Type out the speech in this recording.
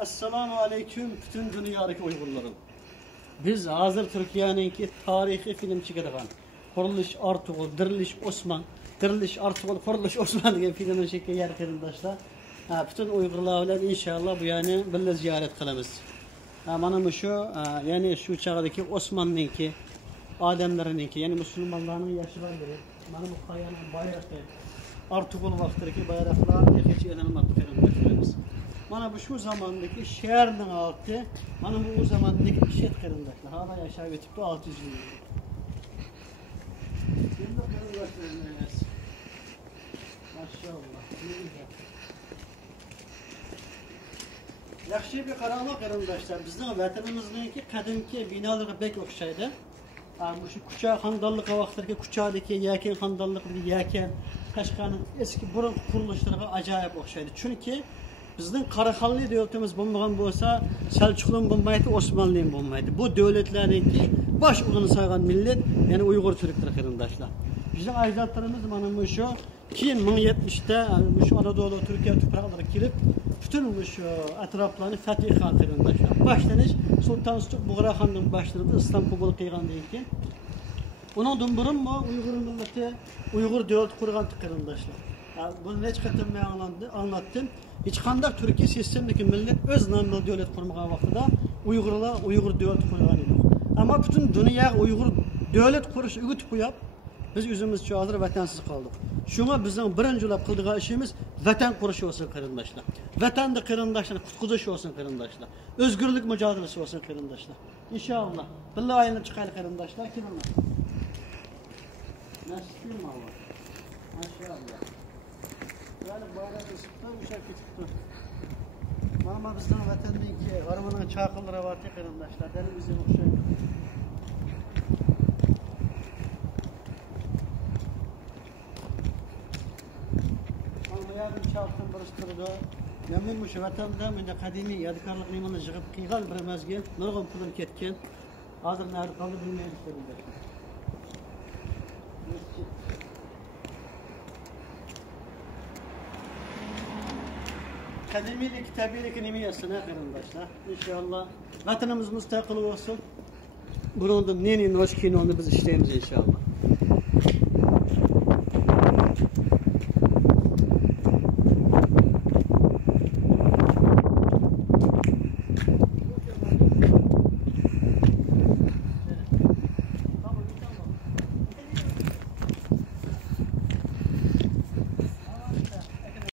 Assalamu aleyküm bütün dünyadaki Uygurlarım. Biz hazır Türkiye'ninki tarihi film çıkargan. Kuruluş Artuğul, Diriliş Osman, Diriliş Artuğul, Kuruluş Osman diye filmin şekli yer kırındaşlar. Bütün Uygurlarla inşallah bu yani birle ziyaret kılımız. Bana şu yani şu çağdaki Osmanlı'nınki, Ademlerininki yani Müslümanların yaşı var biri. Bana bu kayanın bayrakı, Artuğul vaktindeki bayraklar hiç inanılmadı kırındaşlarımız. Mana bu şu zamandaki şehirden altı, mana bu zamandaki bir şey kırındaşlar. Hala yaşayıp ötüp 600 yıl. Şimdi kırındaşlarımız. Maşallah. Yaxşı bir qarama qırındaşlar. Bizning vatanimizdagi qadimki binolarga bek o'xshaydi. Şu Kucha xonadonligi vaqtidagi Kuchadagi Yakan xonadonligi Yakan Qashqarning eski burun qurilishlarga ajoyib o'xshaydi. Chunki bizning Qaraxonli davlatimiz bo'lmagan bo'lsa, Selçuklu bo'lmaydi, Osmanlı bo'lmaydi. Bu davlatlarningki bosh ulini saygan millat, ya'ni Uyg'ur Türklar qarindoshlar. Bizning ajdodlarimiz mana shu keyin 1070'da şu Anadolu Türkiye topraqlariga kelib, bütün şu atroflarni fath qilgan qarindoshlar. Boshlanish Sultan Buğra xonning boshlarida islom qabul qilgandan keyin undan burun mu Uyg'ur millati Uyg'ur davlat qurgan qarindoshlar. Bunu ne çıkarttım anlattım. Hiç qanday Türkiye sistemdeki millet öz namlı devlet kurmagan vaqtida Uyg'urlar Uyg'ur devlet kurgan edi. Ama bütün dünya Uyg'ur devlet kuruş ügütüp qo'yib, biz o'zimiz şu hazır vatansiz qoldik. Şuna bizning birinchilab qildigan ishimiz vatan qurish olsun qarindoshlar. Vatanni qarindoshlarni qutqizish olsun qarindoshlar. Özgürlük mücadelesi olsun qarindoshlar. İnşallah. Billahi aylanib chiqaylik qarindoshlar. Kimlar? Nasib Allah. Maşallah. Yani bayrak ısıtlar uşak ketipti. Mana bizning vatandagi Armanın chaqilları var qarindoshlar. Denimizga o'xshaydi. Yardım çaltın barıştırdı. Memnun mu şu vatanda mende kadimi yadikarlık limanı yığıp qiygan bir mezgil nurg'un pulum ketken. Hazır nerede kaldı bilmeyen istedim. Kadimilik, tabiilik nimiyasına qarindoshlar. İnşallah vatanımız müstakil olsun. Bunun neyin hoş kinonu biz işleyemiz inşallah.